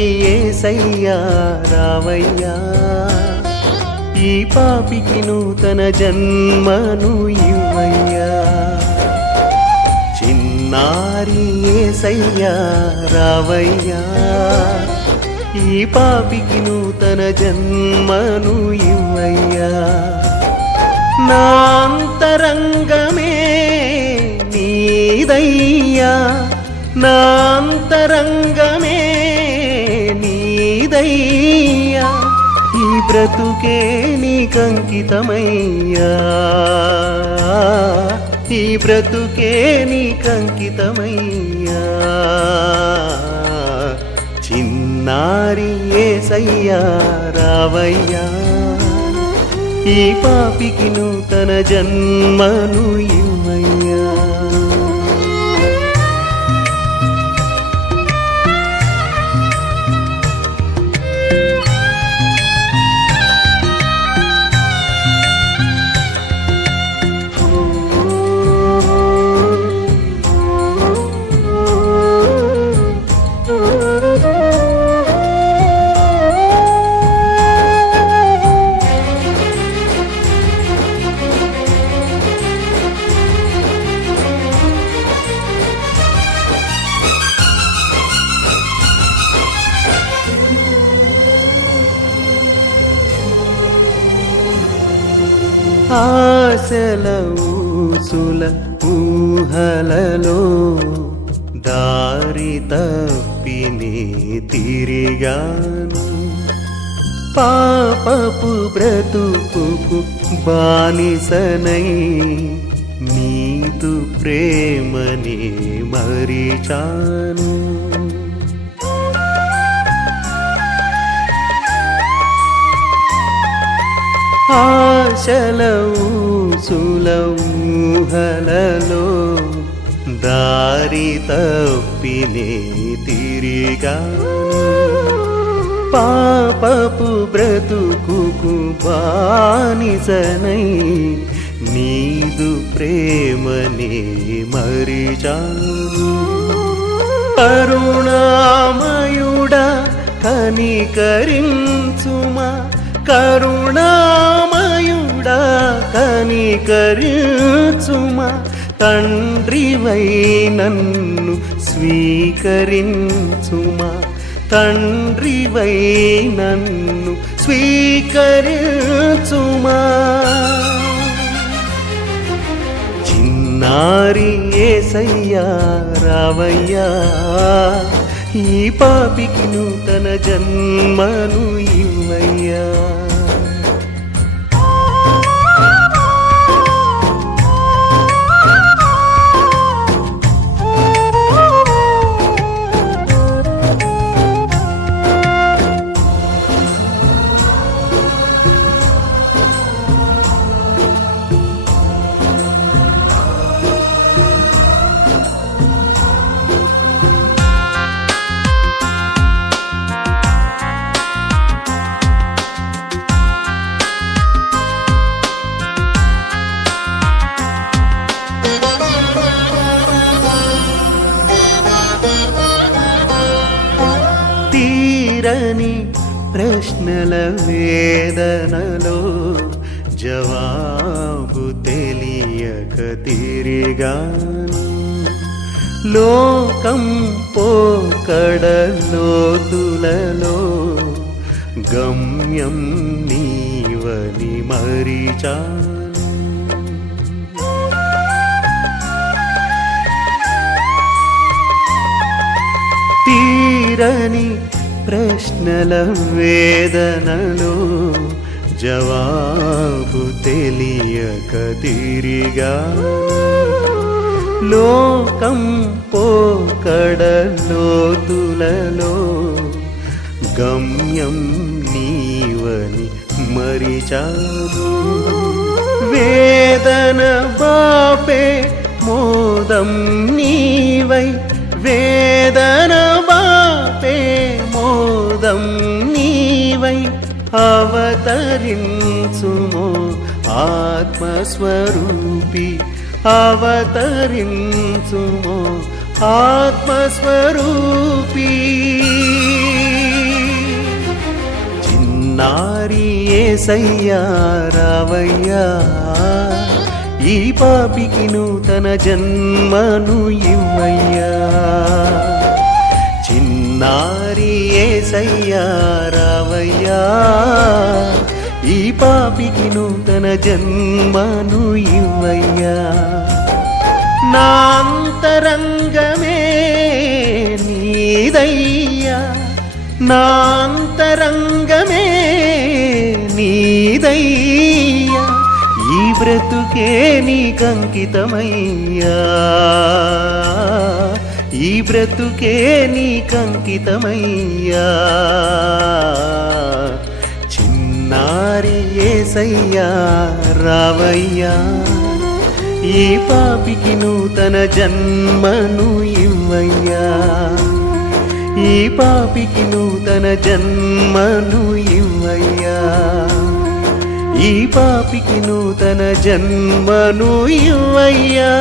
ఏసయ్యా రావయ్యా. ఈ పాపికి నూతన జన్మను ఇవ్వయ్యా. చిన్నారి ఏసయ్యా రావయ్యా. ఈ పాపికి నూతన జన్మను ఇవ్వయ్యా. నాంతరంగమే నీదయ్యా. నాంతరంగమే నీదయ్యా ఈ బ్రతుకే నీకంకితమయ్యా. ఈ బ్రతుకే నీకంకితమయ్యా. చిన్నారి ఏసయ్యా రావయ్యా. ఈ పాపికి నూతన జన్మను ఇవ్వ. ఆశల ఊసుల ఊహలలో దారి తప్పిని తిరిగాను. పాపపు బ్రతుకు బానిసనై నీతు ప్రేమని మరిచాను. ఆ ఊసుల ఊహలలో దారి తప్పినే తిరిగా. పాపపు బ్రతుకు బానిసనై నీదు ప్రేమనే మరిచాను కరుణామయుడా కనికరించుమా కరుణ స్వీకరించుమా? తండ్రివై నన్ను స్వీకరించుమా? తండ్రివై నన్ను స్వీకరించుమా? చిన్నారి ఏసయ్యా రావయ్యా ఈ పాపికి నూతన జన్మను ఇవ్వయ్యా. తీరని ప్రశ్నల వేదనలో జవాబు తెలియక తిరిగాను. లోకం పోకడలోతులలో గమ్యం నీవని మరిచాను. తీరని ప్రశ్నల వేదనలో జవాబు తెలియక తిరిగా. లోకం పోకడలోతులలో గమ్యం నీవని మరిచాను వేదన బాపే మోదం నీవై వే అవతరించుమో ఆత్మస్వరూపి అవతరించుమో ఆత్మస్వరూపీ. చిన్నారి ఏసయ్యా రావయ్యా ఈ పాపికి నూతన జన్మను ఇవ్వయ్యా. నారి ఏసయ్యా రావయ్యా. ఈ పాపికి నూతన జన్మను ఇవ్వయ్యా. నా అంతరంగమే నీదయ్యా. నా అంతరంగమే నీదయ్యా. ఈ బ్రతుకే నీకంకితమయ్యా. ఈ బ్రతుకే నీకంకితమయ్యా చిన్నారి ఏసయ్యా రావయ్యా. ఈ పాపికి నూతన జన్మను ఇవ్వయ్యా. ఈ పాపికి నూతన జన్మను ఇవ్వయ్యా. ఈ పాపికి నూతన జన్మను ఇవ్వయ్యా.